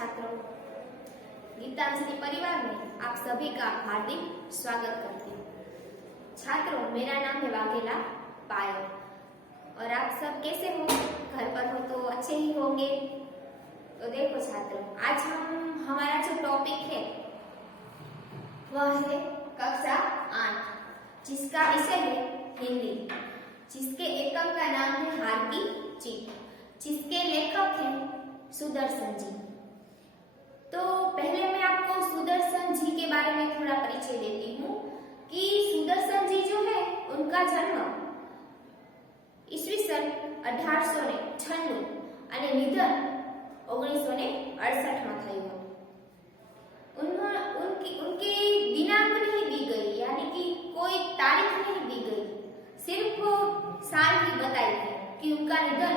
छात्रों, गीतांजलि परिवार में आप सभी का हार्दिक स्वागत करती हूँ। छात्रों, मेरा नाम है वाघेला पायल और आप सब कैसे हो? घर पर हो तो अच्छे ही होंगे। तो देखो छात्रों, आज हमारा जो टॉपिक है वह है कक्षा 8, जिसका विषय है हिंदी, जिसके एकम का नाम है हार की जीत, जिसके लेखक हैं सुदर्शन जी। तो पहले मैं आपको सुदर्शन जी के बारे में थोड़ा परिचय देती हूँ कि सुदर्शन जी जो है उनका जन्म ईस्वी सन 1896 અને નિધન 1968 में થયું હતું। उनकी दिनांक नहीं दी गई, यानी कि कोई तारीख नहीं दी गई, सिर्फ साल ही बताई है कि उनका निधन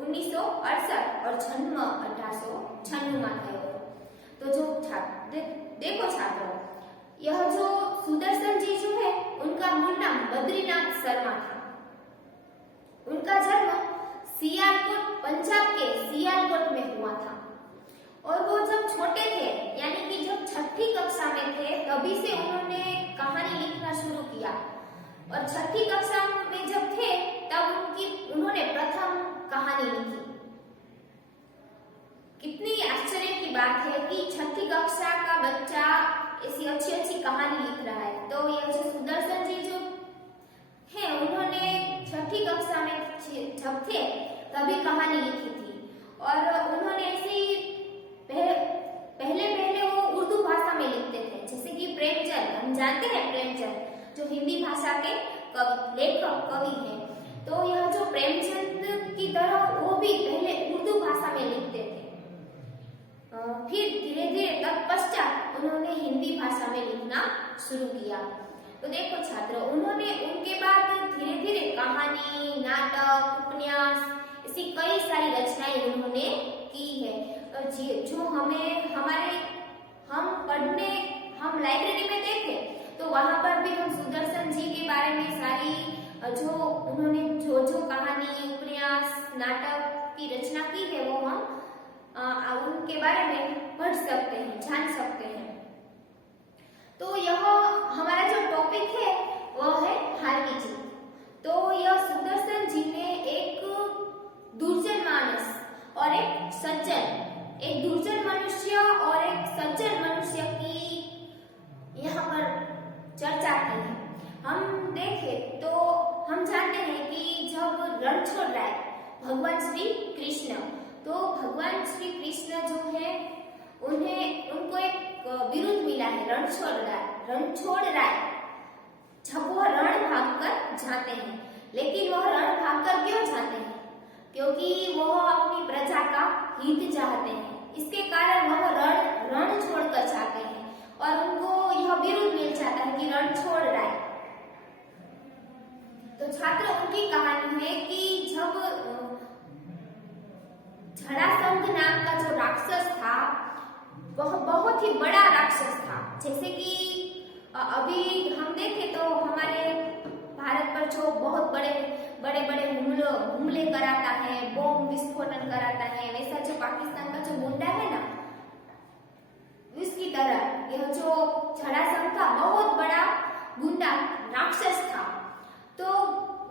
1968 और जन्म 1896 में थयो। तो जो देखो छात्रों, यह जो सुदर्शन जी जो है उनका मूल नाम बद्रीनाथ शर्मा था। उनका जन्म सियालकोट, पंजाब के सियालकोट में हुआ था और वो जब छोटे थे, यानी कि जब 6ठी कक्षा में थे, तभी से उन्होंने कहानी लिखना शुरू किया और 6ठी कक्षा में जब थे तब उन्होंने प्रथम कहानी लिखी। कितनी आश्चर्य की बात है कि 6ठी कक्षा का बच्चा ऐसी अच्छी अच्छी कहानी लिख रहा है। तो यह जो सुदर्शन जी जो है उन्होंने 6ठी कक्षा में जब थे तभी कहानी लिखी थी और उन्होंने ऐसी पहले वो उर्दू भाषा में लिखते थे, जैसे कि प्रेमचंद, हम जानते हैं प्रेमचंद जो हिंदी भाषा के लेखक कवि हैं। तो यह जो प्रेमचंद की तरह वो भी पहले उर्दू भाषा में लिखते थे, फिर धीरे धीरे तत्पश्चात उन्होंने हिंदी भाषा में लिखना शुरू किया। तो देखो छात्रों, उन्होंने उनके बाद धीरे धीरे कहानी, नाटक, उपन्यास ऐसी कई सारी रचनाएं उन्होंने की है, जो हम लाइब्रेरी में देखें तो वहां पर भी हम सुदर्शन जी के बारे में सारी उन्होंने जो कहानी, उपन्यास, नाटक की रचना की है वो हम उनके बारे में पढ़ सकते हैं, जान सकते हैं। तो यह हमारा जो टॉपिक है वह है हार की जीत। तो यह सुदर्शन जी ने एक दुर्जन मानस और एक दुर्जन मनुष्य और एक सज्जन मनुष्य की यहाँ पर चर्चा की है। हम देखें तो हम जानते हैं कि जब रणछोड़राय भगवान श्री कृष्ण, तो भगवान श्री कृष्ण जो है उनको एक बिरुद मिला है रणछोड़राय। जब वह रण भागकर जाते हैं, लेकिन वह रण भागकर क्यों जाते हैं? क्योंकि वह अपनी प्रजा का हित चाहते हैं, इसके कारण वह रण छोड़कर जाते हैं और उनको यह बिरुद मिल जाता है कि रणछोड़राय। तो छात्रों, उनकी कहानी है कि जब जरासंध नाम का जो राक्षस था वह बहुत ही बड़ा राक्षस था। जैसे कि अभी हम देखें तो हमारे भारत पर जो बहुत बड़े हमले कराता है, बम विस्फोटन कराता है, वैसा जो पाकिस्तान का जो गुंडा है ना, उसकी तरह यह जो जरासंध था बहुत बड़ा गुंडा राक्षस था। तो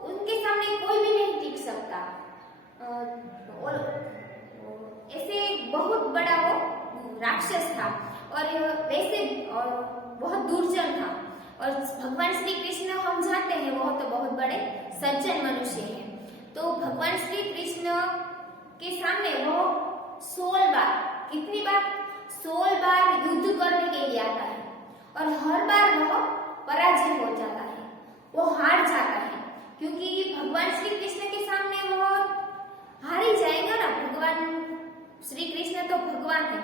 उनके सामने कोई भी नहीं टिक सकता और ऐसे बहुत बड़ा वो राक्षस था और वैसे बहुत दुर्जन था। और भगवान श्री कृष्ण हम जानते हैं वह तो बहुत बड़े सज्जन मनुष्य हैं। तो भगवान श्री कृष्ण के सामने वो 16 बार, कितनी बार? 16 बार युद्ध करने के लिए आता है और हर बार वह पराजय हो जाता है, वो हार जाता है, क्योंकि भगवान श्री कृष्ण के सामने वो हार ही जाएगा ना। भगवान श्री कृष्ण तो भगवान है।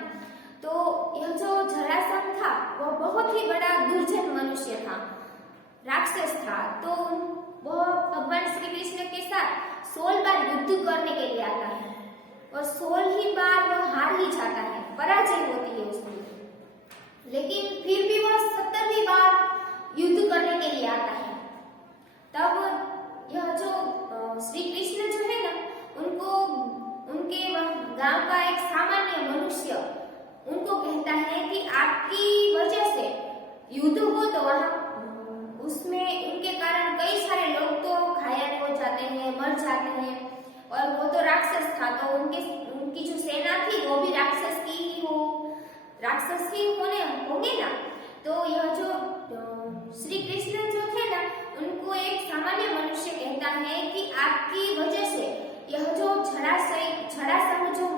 तो यह जो जरासंध था वह बहुत ही बड़ा दुर्जन मनुष्य था, राक्षस था। तो वह भगवान श्री कृष्ण के साथ 16 बार युद्ध करने के लिए आता है और 16 ही बार वह हार ही जाता है, पराजय होती है उसकी। लेकिन फिर भी वह 17वीं बार युद्ध करने के लिए आता है। तब यह जो श्री कृष्ण जो है ना, उनको उनके गांव का एक सामान्य उनको कहता है कि आपकी वजह से युद्ध हो तो वहां उसमें उनके कारण कई सारे लोग तो घायल हो जाते हैं, मर जाते हैं। और वो तो राक्षस था, तो उनकी जो सेना थी वो भी राक्षस ही होंगे ना। तो यह जो श्री कृष्ण जो थे ना, उनको एक सामान्य मनुष्य कहता है कि आपकी वजह से यह जो जरासंध जो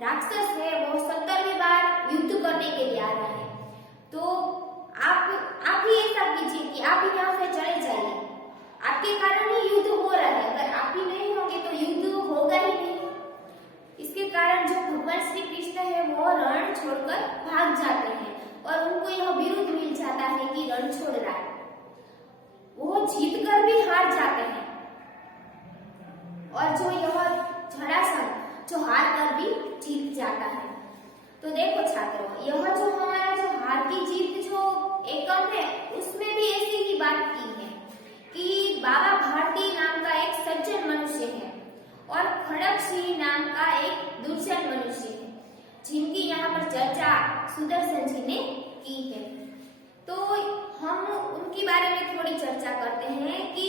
राक्षस है वो 70वीं बार युद्ध करने के लिए आ रहा है। तो आप ही ऐसा कीजिए कि आप ही यहाँ से चले जाइए। आपके कारण ही युद्ध हो रहा है, अगर आप ही नहीं होंगे तो युद्ध होगा ही नहीं। इसके कारण जो भगवान श्री कृष्ण है वो रण छोड़कर भाग जाते हैं और उनको यह विरुद्ध मिल जाता है कि रण छोड़ रहा है। वो जीत कर भी हार जाते हैं और जो यह जरासंध जो हार कर भी जीत जाता है। तो देखो छात्रों, यह जो हमारा जो हार की जीत जो एकम है उसमें भी ऐसी ही बात की है कि बाबा भारती नाम का एक सज्जन मनुष्य है और खड़ग सिंह नाम का एक दुर्जन मनुष्य है, जिनकी यहाँ पर चर्चा सुदर्शन जी ने की है। तो हम उनके बारे में थोड़ी चर्चा करते हैं कि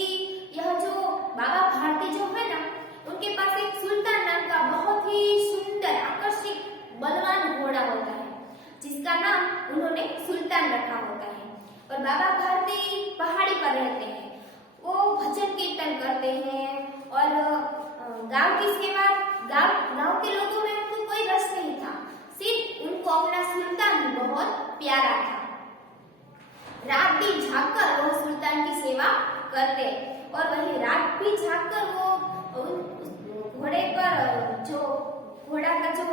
यह जो बाबा भारती जो है ना, उनके पास एक सुल्तान नाम का बहुत ही सुंदर आकर्षक बलवान घोड़ा होता है, जिसका नाम उन्होंने सुल्तान रखा होता है। और बाबा भारती पहाड़ी पर रहते हैं, वो भजन कीर्तन करते हैं और गांव की सेवा, गांव के लोगों में उनको कोई रस नहीं था, सिर्फ उनको अपना सुल्तान ही बहुत प्यारा था। रात दिन जागकर वो सुल्तान की सेवा करते और वही रात भी जागकर वो घोड़े पर जो घोड़ा का जो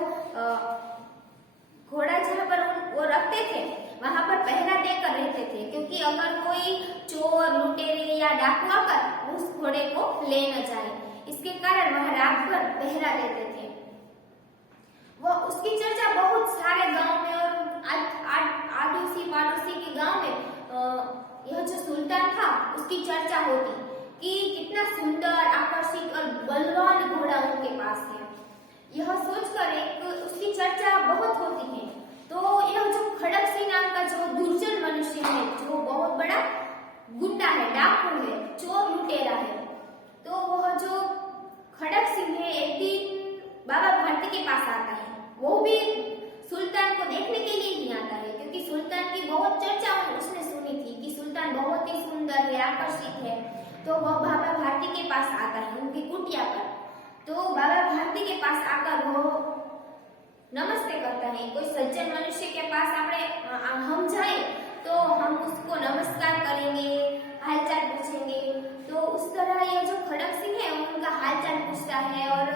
घोड़ा जहाँ पर वो रखते थे वहां पर पहरा देकर रहते थे, क्योंकि अगर कोई चोर लुटेरे या डाकू आकर उस घोड़े को ले न जाए, इसके कारण वहां रात भर पहरा देते थे। वो उसकी चर्चा बहुत सारे गांव में और आड़ोसी पड़ोसी के गांव में यह जो सुल्तान था उसकी चर्चा होती कि कितना सुंदर आकर्षक और बलवान घोड़ा उनके पास है। यह सोचकर एक उसकी चर्चा बहुत होती है। तो यह जो खड़ग सिंह नाम का जो दुर्जन मनुष्य है, जो बहुत बड़ा गुंडा है, डाकू है, चोर लुटेरा है, तो वह जो खड़ग सिंह है एक दिन बाबा भारती के पास आता है। वो भी सुल्तान को देखने के लिए ही आता है, क्योंकि सुल्तान की बहुत चर्चा उसने सुनी थी कि सुल्तान बहुत ही सुंदर है, आकर्षित है। तो वह बाबा भारती के पास आता है उनकी कुटिया पर। तो बाबा भारती के पास आकर वो नमस्ते करता है। कोई सज्जन मनुष्य के पास हम जाए तो हम उसको नमस्कार करेंगे, हालचाल पूछेंगे। तो उस तरह ये जो खड़ग सिंह है उनका हालचाल पूछता है और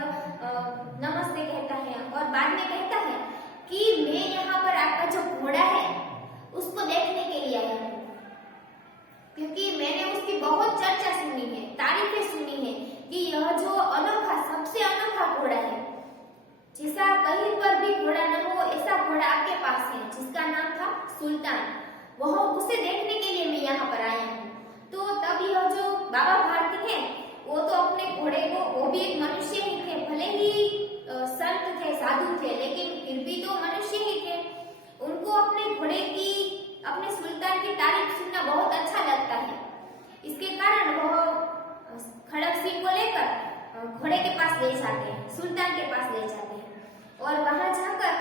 नमस्ते कहता है और बाद में कहता है कि मैं यहाँ पर आपका जो घोड़ा है उसको देखने के लिए आया हूँ, क्योंकि मैंने उसकी बहुत चर्चा सुनी है, तारीफें सुनी है कि यह जो अनोखा, सबसे अनोखा घोड़ा है, जैसा कहीं पर भी घोड़ा न हो ऐसा घोड़ा आपके पास है, जिसका नाम था सुल्तान। वह उसे देखने के लिए मैं यहाँ पर आया हूँ। तो तब यह जो बाबा भारती है वो तो अपने घोड़े को, वो भी एक मनुष्य ही थे, भले ही संत थे, साधु थे, लेकिन फिर भी तो मनुष्य ही थे। उनको अपने घोड़े की, अपने सुल्तान की तारीफ सुनना बहुत अच्छा लगता है। इसके कारण वो खड़ग सिंह को लेकर घोड़े के पास ले जाते हैं, सुल्तान के पास ले जाते हैं और वहां जाकर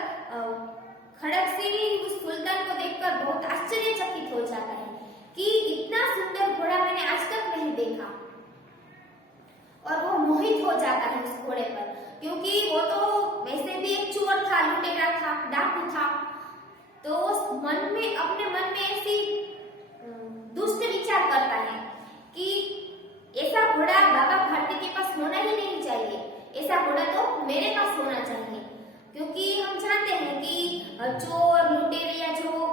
खड़ग सिंह उस सुल्तान को देखकर बहुत आश्चर्यचकित हो जाता है कि इतना सुंदर घोड़ा मैंने आज तक नहीं देखा। और वो मोहित हो जाता है उस घोड़े पर, क्योंकि वो तो वैसे भी एक चोर था, लुटेरा था, डाकू था। तो अपने मन में ऐसी दुष्ट विचार करता है कि ऐसा घोड़ा बाबा भारती के पास होना ही नहीं चाहिए, ऐसा घोड़ा तो मेरे पास होना चाहिए। क्योंकि हम जानते हैं कि चोर लुटेरे या जो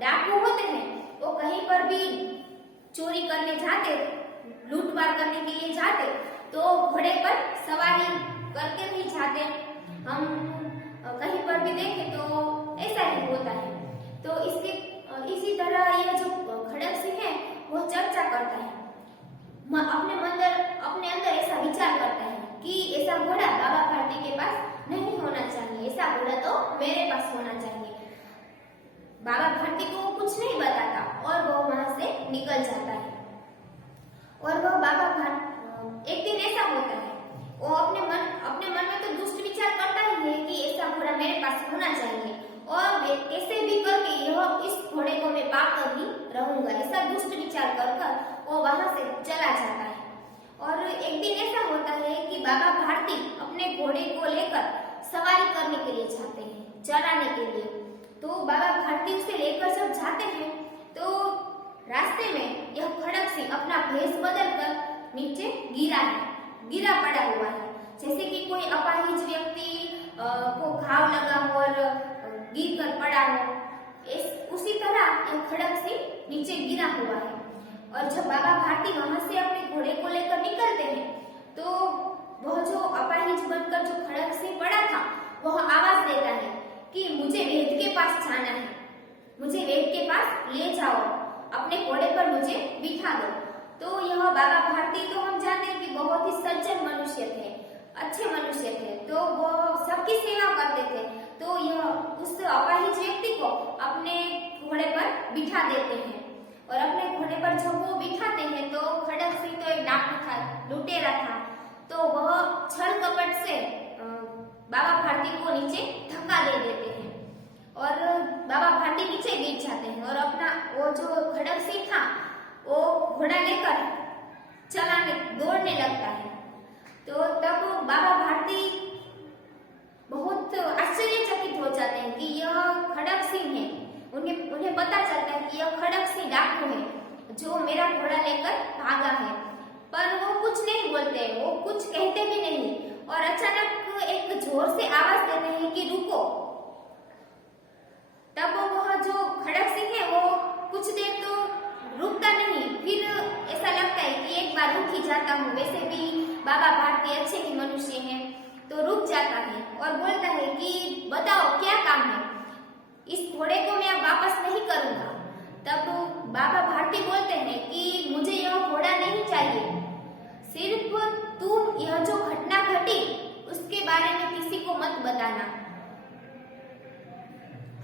डाकू होते हैं वो कहीं पर भी चोरी करने जाते, लूटमार करने के लिए जाते तो घोड़े पर सवारी करके ही जाते। हम कहीं पर भी देखें तो ऐसा ही होता है। तो इसी तरह यह जो खड़ग सिंह है वो चर्चा करता है, अपने अंदर ऐसा विचार करता है कि ऐसा घोड़ा बाबा भारती के पास नहीं होना चाहिए, ऐसा घोड़ा तो मेरे पास होना चाहिए। बाबा भारती को वो कुछ नहीं बताता और वो वहां से निकल जाता है। और वो एक दिन ऐसा होता है, वो अपने मन में तो दुष्ट विचार करता ही है कि ऐसा घोड़ा मेरे पास होना चाहिए और वे कैसे भी करके यह इस घोड़े को मैं पाकर ही रहूंगा, ऐसा दुष्ट विचार कर वो वहां से चला जाता है। और एक दिन ऐसा होता है कि बाबा भारती अपने घोड़े को लेकर सवारी करने के लिए जाते हैं, चराने के लिए। तो बाबा भारती उसे लेकर जब जाते हैं तो रास्ते में यह खड़क सिंह अपना भेष बदलकर नीचे गिरा पड़ा हुआ है, जैसे कि कोई अपाहिज व्यक्ति को घाव लगा हो और गिर कर पड़ा हो, उसी तरह यह खड़क सिंह नीचे गिरा हुआ है। और जब बाबा भारती वहां से अपने घोड़े को लेकर निकलते हैं तो वह जो अपाहिज बनकर जो खड़क सिंह पड़ा था वह आवाज देता है कि मुझे वेद के पास जाना है, मुझे वेद के पास ले जाओ, अपने घोड़े पर मुझे बिठा दो। तो यह बाबा भारती तो हम जानते हैं कि बहुत ही सज्जन मनुष्य थे, अच्छे मनुष्य थे, तो वो सबकी सेवा करते थे। तो यह उस अपाहिज व्यक्ति को अपने घोड़े पर बिठा देते हैं और अपने घोड़े पर जब वो बिठाते हैं तो खड़क सिंह तो एक डाकू था, लुटेरा था, तो वह छल कपट से बाबा भारती को नीचे धक्का दे देते हैं और बाबा भारती नीचे गिर जाते हैं और अपना वो जो खड़क सिंह था वो घोड़ा लेकर दौड़ने लगता है। तो तब बाबा भारती बहुत आश्चर्यचकित हो जाते हैं कि यह खड़क सिंह है। उन्हें पता चलता है कि यह खड़क सिंह डाकू है जो मेरा घोड़ा लेकर भागा है, पर वो कुछ नहीं बोलते, वो कुछ कहते भी नहीं और अचानक एक जोर से आवाज देते हैं कि रुको। तब वह जो खड़क सिंह है वो कुछ देर तो रुकता नहीं, फिर ऐसा लगता है कि एक बार रुक ही जाता हूँ, वैसे भी बाबा भारती अच्छे ही मनुष्य हैं, तो रुक जाता है और बोलता है कि बताओ क्या काम है, इस घोड़े को मैं अब वापस नहीं करूंगा। तब बाबा भारती बोलते हैं कि मुझे यह घोड़ा नहीं चाहिए, सिर्फ तुम यह जो घटना घटी उसके बारे में किसी को मत बताना।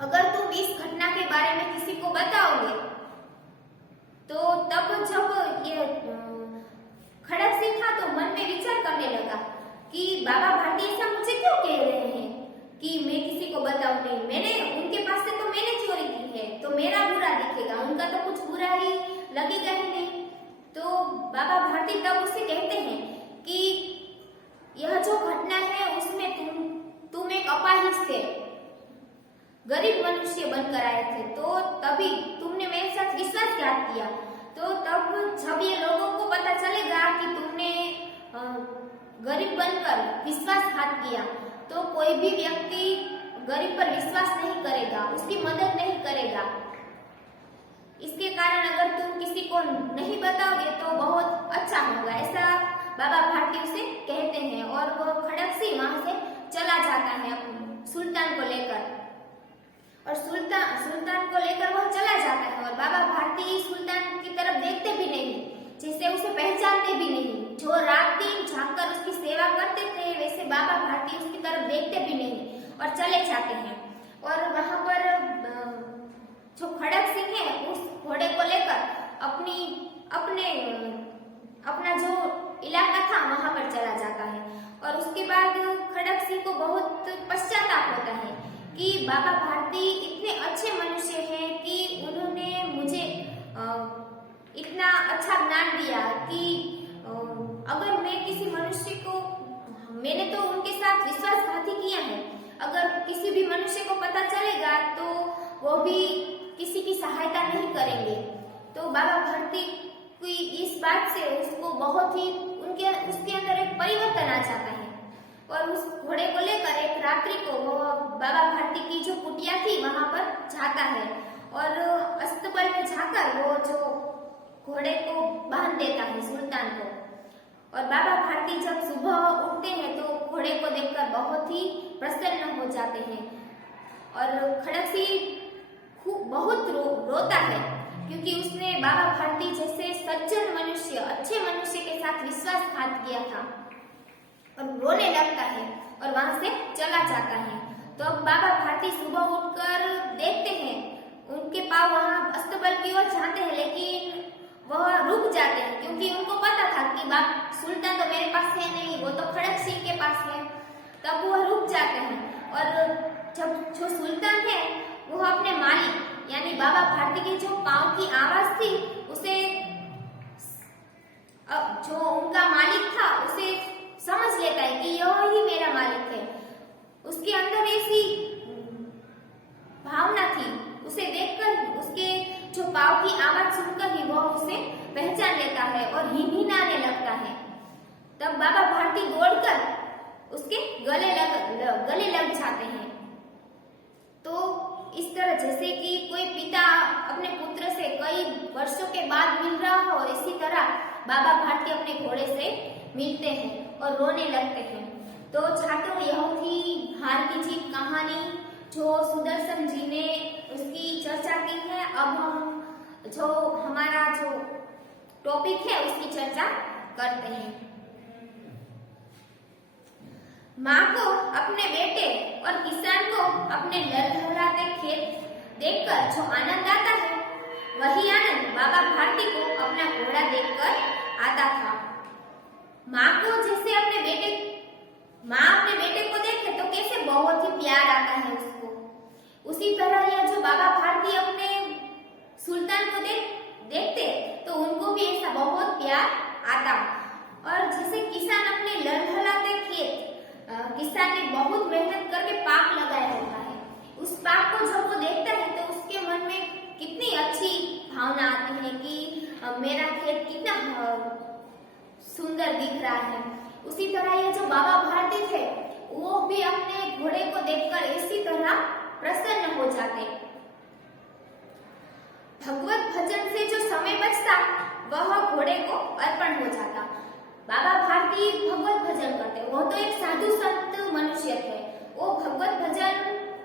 अगर तुम इस घटना के बारे में किसी को बताओगे तो तब जब ये खड़क सिंह था तो मन में विचार करने लगा कि बाबा भारती ऐसा मुझे क्यों कह रहे हैं कि मैं किसी को बताऊं नहीं, मैंने उनके पास से तो मैंने चोरी की है तो मेरा बुरा दिखेगा, उनका तो कुछ बुरा ही लगेगा ही नहीं। तो बाबा भारती तब उसे कहते हैं कि यह जो घटना है उसमें तुम एक अपाहिज थे, गरीब मनुष्य बनकर आए थे, तो तभी तुमने मेरे साथ विश्वासघात किया। तो तब जब ये लोगों को पता चलेगा कि तुमने गरीब बनकर विश्वासघात किया तो कोई भी व्यक्ति गरीब पर विश्वास नहीं करेगा, उसकी मदद नहीं करेगा। इसके कारण अगर तुम किसी को नहीं बताओगे तो बहुत अच्छा होगा, ऐसा बाबा भारती उसे कहते हैं। और वो खड़क सिंह वहां से चला जाता है सुल्तान को लेकर और सुल्तान को लेकर वह चला जाता है और बाबा भारती सुल्तान की तरफ देखते भी नहीं, जैसे उसे पहचानते भी नहीं। जो रात दिन झांककर उसकी सेवा करते थे वैसे बाबा भारती उसकी तरफ देखते भी नहीं और चले जाते हैं। और वहां पर जो खड़क सिंह है उस घोड़े को लेकर अपना जो इलाका था वहां पर चला जाता है। और उसके बाद खड़क सिंह को बहुत पश्चाताप होता है कि बाबा भारती इतने अच्छे मनुष्य हैं कि उन्होंने मुझे इतना अच्छा ज्ञान दिया कि अगर मैं किसी मनुष्य को, मैंने तो उनके साथ विश्वासघात ही किया है, अगर किसी भी मनुष्य को पता चलेगा तो वो भी किसी की सहायता नहीं करेंगे। तो बाबा भारती की इस बात से उसको बहुत ही उसके अंदर एक परिवर्तन आ जाता है और उस घोड़े को लेकर एक रात्रि को वो बाबा भारती की जो कुटिया थी वहां पर जाता है और अस्तबल में जाकर वो जो घोड़े को बांध देता है सुल्तान को। और बाबा भारती जब सुबह उठते हैं तो घोड़े को देखकर बहुत ही प्रसन्न हो जाते हैं और खड़क सिंह बहुत रोता है क्योंकि उसने बाबा भारती जैसे सज्जन मनुष्य, अच्छे मनुष्य के साथ विश्वासघात किया था और रोने लगता है और वहां से चला जाता है। तो अब बाबा भारती सुबह उठकर देखते हैं, उनके पाँव वहाँ अस्तबल की ओर जाते हैं, लेकिन वह रुक जाते हैं क्योंकि उनको पता था कि बाप सुल्तान तो मेरे पास है नहीं, वो तो खड़क सिंह के पास है। तब वह रुक जाते हैं और जब जो सुल्तान है वो अपने मालिक यानी बाबा भारती के जो पाँव की आवाज थी उसे जो उनका मालिक था उसे समझ लेता है कि यह ही मेरा मालिक है। उसके अंदर ऐसी भावना थी, उसे देखकर उसके जो पाँव की आवाज सुनकर ही वह उसे पहचान लेता है और हिनहिनाने लगता है। तब बाबा भारती दौड़कर उसके गले लग जाते हैं। तो इस तरह जैसे कि कोई पिता अपने पुत्र से कई वर्षों के बाद मिल रहा हो, इसी तरह बाबा भारती अपने घोड़े से मिलते हैं और रोने लगते हैं। तो छात्रों, यह थी हार की जीत कहानी जो सुदर्शन जी ने उसकी चर्चा की है। अब हम जो हमारा जो टॉपिक है उसकी चर्चा करते हैं। माँ को अपने बेटे और किसान को अपने लहलहाते खेत देखकर जो आनंद आता है, वही आनंद बाबा भारती को अपना घोड़ा देखकर आता था। माँ अपने बेटे को देखे तो कैसे बहुत ही प्यार आता है उसको, उसी तरह यह जो बाबा भारती अपने सुल्तान को देखते तो उनको भी ऐसा बहुत प्यार आता। और जैसे किसान अपने लहलहाते खेत, किसान ने बहुत मेहनत करके पाक लगाया होता है, उस पाक को जब वो देखता है तो उसके मन में कितनी अच्छी भावना आती है कि मेरा खेत कितना सुंदर दिख रहा है। उसी तरह ये जो बाबा भारती थे वो भी अपने घोड़े को देखकर इसी तरह प्रसन्न हो जाते। भगवत भजन से जो समय बचता वह घोड़े को अर्पण हो जाता। बाबा भारती भगवत भजन करते, वो तो एक साधु संत मनुष्य थे। वो भगवत भजन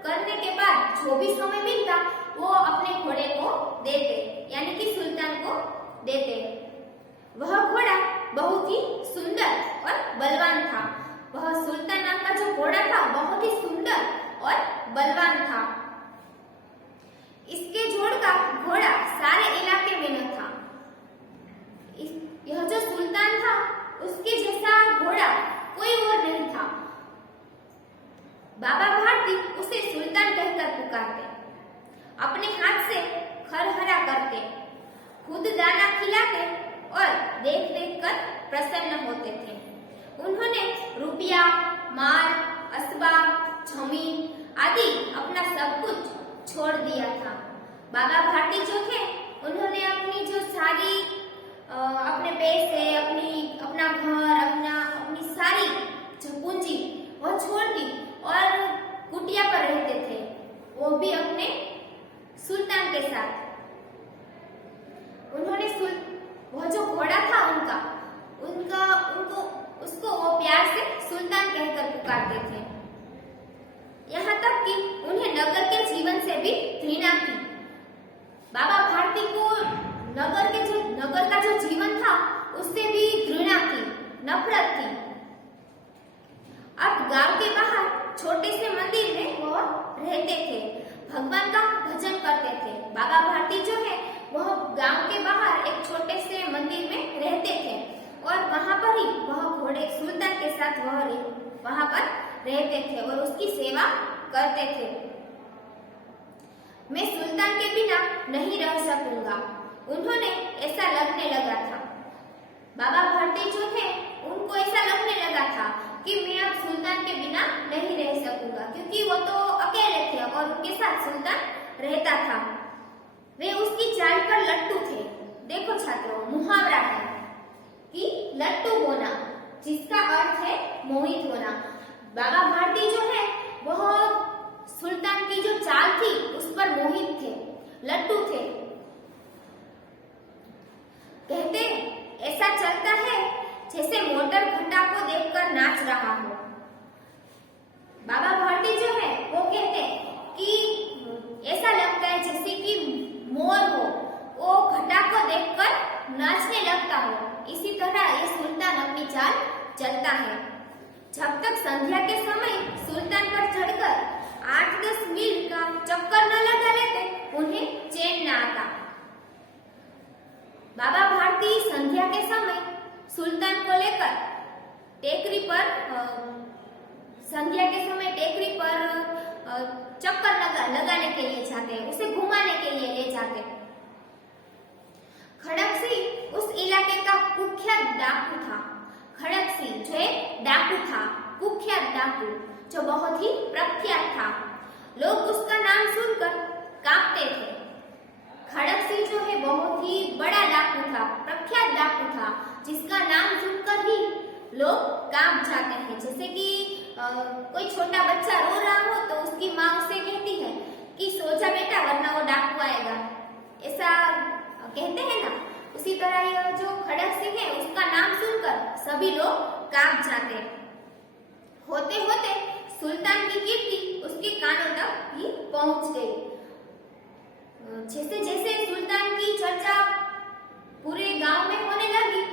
करने के बाद जो भी समय मिलता वो अपने घोड़े को देते, यानी कि सुल्तान को देते। वह घोड़ा बहुत ही सुंदर और बलवान था। वह सुल्तान नाम का जो घोड़ा था बहुत ही सुंदर और बलवान था। इसके जोड़ का घोड़ा सारे इलाके में न था। यह जो सुल्तान था उसके जैसा घोड़ा कोई और नहीं था। बाबा भारती उसे सुल्तान कहकर पुकारते, अपने हाथ से खरहरा करते, खुद दाना खिलाते और देख देख कर प्रसन्न होते थे। उन्होंने रुपया, माल, असबाब, जमीन आदि अपना सब कुछ छोड़ दिया था। बाबा भारती जो थे उन्होंने अपनी जो सारी अपने पैसे, अपना घर, अपनी सारी जो पूंजी वह छोड़ दी और कुटिया पर रहते थे, वो भी अपने सुल्तान के साथ। उन्होंने वह जो घोड़ा था उसको वो प्यार से सुल्तान कहकर पुकारते थे। यहाँ तक कि उन्हें नगर के जीवन से भी घृणा थी। बाबा भारती को नगर का जो जीवन था उससे भी घृणा थी, नफरत थी। अब गांव के बाहर छोटे से मंदिर में वो रहते थे, भगवान का भजन करते थे। बाबा भारती जो है वह गांव के बाहर एक छोटे से मंदिर में रहते थे और वहां पर ही वह घोड़े सुल्तान के साथ वहां पर रहते थे और उसकी सेवा करते थे। मैं सुल्तान के बिना नहीं रह सकूंगा, उन्होंने ऐसा लगने लगा था। बाबा भारती जो थे उनको ऐसा लगने लगा था कि मैं अब सुल्तान के बिना नहीं रह सकूंगा, क्योंकि वो तो अकेले थे और उनके साथ सुल्तान रहता था। वे उसकी चाल पर लट्टू थे। देखो छात्रों, मुहावरा है कि लट्टू होना, जिसका अर्थ है मोहित होना। बाबा भारती जो है वह सुल्तान की जो चाल थी उस पर मोहित थे, लट्टू थे। कहते ऐसा चलता है जैसे मोटर घंटा को देखकर नाच रहा हो। बाबा भारती जो है वो कहते कि ऐसा लगता है जैसे कि मोर हो, वो घंटा को देखकर नाचने लगता हो। इसी तरह ये सुल्तान अपनी चाल चलता है। जब तक संध्या के समय सुल्तान पर चढ़कर संध्या के समय टेकरी पर चक्कर लगाने के लिए जाते हैं, उसे घुमाने के लिए ले जाते हैं। खड़क सिंह उस इलाके का कुख्यात डाकू था। खड़क सिंह जो एक डाकू था, कुख्यात डाकू, जो बहुत ही प्रख्यात था। लोग उसका नाम सुनकर कांपते थे। खड़क सिंह जो है बहुत ही बड़ा डाकू था, प्रख्यात डाकू था, जिसका नाम सुनकर ही लोग कांप जाते हैं। जैसे कि कोई छोटा बच्चा रो रहा हो तो उसकी माँ उसे कहती है कि सो जा बेटा वरना वो डाकू आएगा, ऐसा कहते हैं ना। उसी तरह यह जो खड़क सिंह है उसका नाम सुनकर सभी लोग कांप जाते। होते होते सुल्तान की कीर्ति उसके कानों तक भी पहुंच गई। जैसे जैसे सुल्तान की चर्चा पूरे गांव में होने लगी,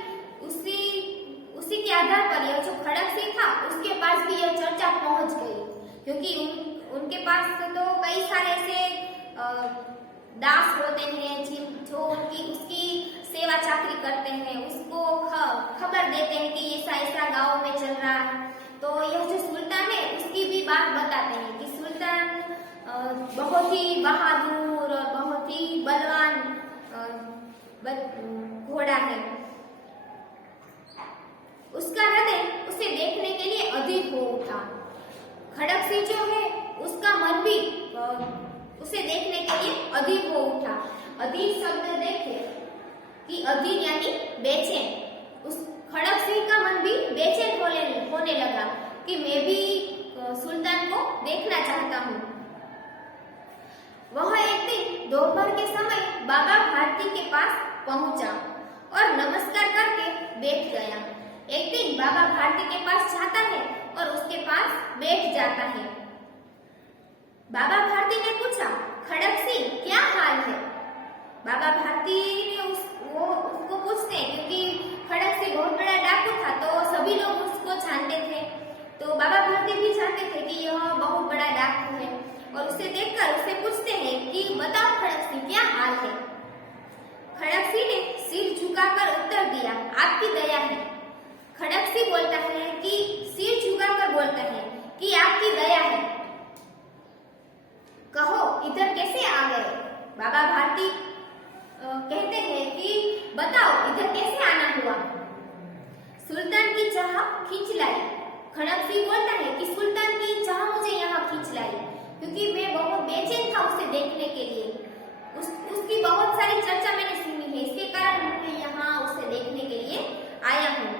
उसी के आधार पर यह जो खड़क सिंह था उसके पास भी यह चर्चा पहुंच गई, क्योंकि उनके पास तो कई सारे ऐसे दास होते हैं जो उसकी सेवा चाकरी करते हैं, उसको खबर देते हैं कि ऐसा ऐसा गांव में चल रहा है। तो यह जो सुल्तान है उसकी भी बात बताते हैं कि सुल्तान बहुत ही बहादुर और बहुत ही बलवान घोड़ा है। उसका हृदय उसे देखने के लिए अधीर हो उठा। खड़क सिंह जो है उसका मन भी उसे देखने के लिए अधीर हो उठा। अधीर शब्द देखे कि अधीर यानी बेचैन। उस खड़क सिंह का मन भी बेचैन होने लगा कि मैं भी सुल्तान को देखना चाहता हूँ। वह एक दिन दोपहर के समय बाबा भारती के पास पहुंचा और नमस्कार करके बैठ गया। एक दिन बाबा भारती के पास जाता है और उसके पास बैठ जाता है। बाबा भारती ने पूछा, खड़क सिंह क्या हाल है? बाबा भारती ने उसको पूछते हैं, क्योंकि खड़क सिंह बहुत बड़ा डाकू था तो सभी लोग उसको जानते थे। तो बाबा भारती भी जानते थे कि यह बहुत बड़ा डाकू है, और उसे देखकर उसे पूछते हैं कि बताओ खड़क सिंह क्या हाल है? खड़क सिंह ने सिर झुकाकर उत्तर दिया, आपकी दया है। खड़क सिंह बोलता है कि सिर झुकाकर बोलता है कि आपकी दया है, कहो इधर कैसे आ गए? बाबा भारती कहते हैं कि बताओ इधर कैसे आना हुआ? सुल्तान की चाह खींच लाई। खड़क सिंह बोलता है कि सुल्तान की चाह मुझे यहाँ खींच लाई, क्योंकि मैं बहुत बेचैन था उसे देखने के लिए। उसकी बहुत सारी चर्चा मैंने सुनी है, इसके कारण मैं यहाँ उसे देखने के लिए आया हूँ।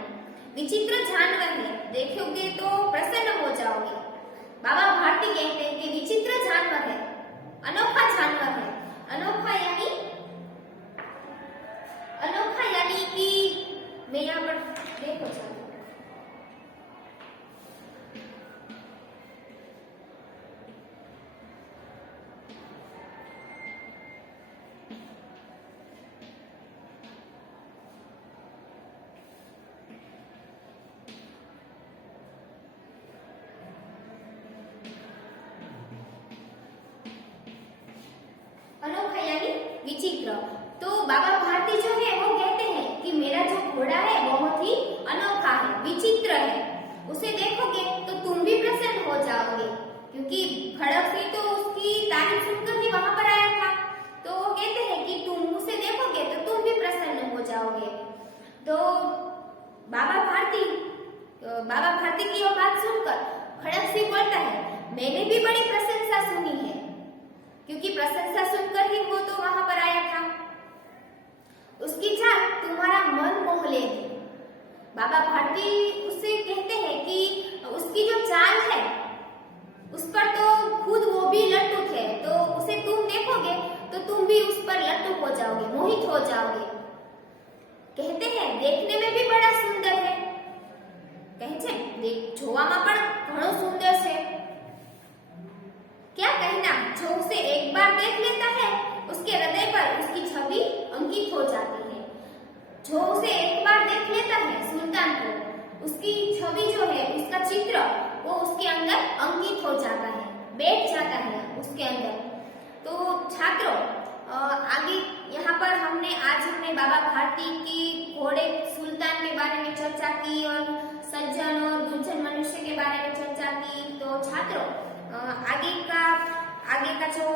विचित्र जानवर है, देखोगे तो प्रसन्न हो जाओगे। बाबा भारती कहते हैं कि विचित्र जानवर है, अनोखा जानवर है। अनोखा यानी कि मैं यहाँ पर देखो अनोखा यानी विचित्र। तो बाबा भारती जो है वो कहते हैं कि मेरा जो घोड़ा है बहुत ही अनोखा है, विचित्र है। उसे देखोगे तो तुम भी प्रसन्न हो जाओगे, क्योंकि खड़क सिंह तो उसकी तारीफ सुनकर ही वहां पर आया था। तो वो कहते हैं कि तुम उसे देखोगे तो तुम भी प्रसन्न हो जाओगे। तो बाबा भारती की वो बात सुनकर खड़क सिंह बोलता है, मैंने भी बड़ी प्रशंसा सुनी है, क्योंकि प्रशंसा सुनकर ही वो तो वहां पर आया था। उसकी चाल तुम्हारा मन मोह लेगी। बाबा भारती उससे कहते हैं कि उसकी जो चाल है उस पर तो खुद वो भी लट्टू थे, तो उसे तुम देखोगे तो तुम भी उस पर लट्टू हो जाओगे, मोहित हो जाओगे। कहते हैं देखने में भी बड़ा सुंदर है, कहते જોવામાં પણ ઘણો સુંદર છે। क्या कहना, जो उसे एक बार देख लेता है उसके हृदय पर उसकी छवि अंकित हो जाती है। जो उसे एक बार देख लेता है सुल्तान को, उसकी छवि जो है, उसका चित्र वो उसके अंदर अंकित हो जाता है, बैठ जाता है उसके अंदर। तो छात्रों, आगे यहाँ पर हमने बाबा भारती की घोड़े सुल्तान के बारे में चर्चा की और सज्जन और दुर्जन मनुष्य के बारे में चर्चा की। छात्रों, आगे का जो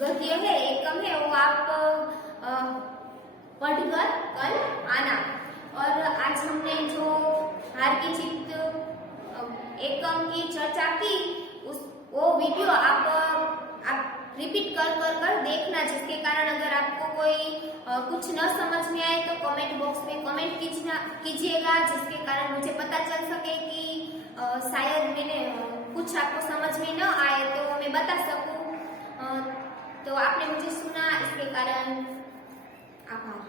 गद्य है, एकम है, वो आप पढ़कर कल आना। और आज हमने जो हार की जीत एकम की चर्चा की, वो वीडियो आप रिपीट कर देखना, जिसके कारण अगर आपको कोई कुछ न समझ में आए तो कमेंट बॉक्स में कमेंट कीजिएगा, जिसके कारण मुझे पता चल सके कि शायद मैंने कुछ आपको समझ में न आए तो मैं बता सकूं। तो आपने मुझे सुना, इसके कारण आभार।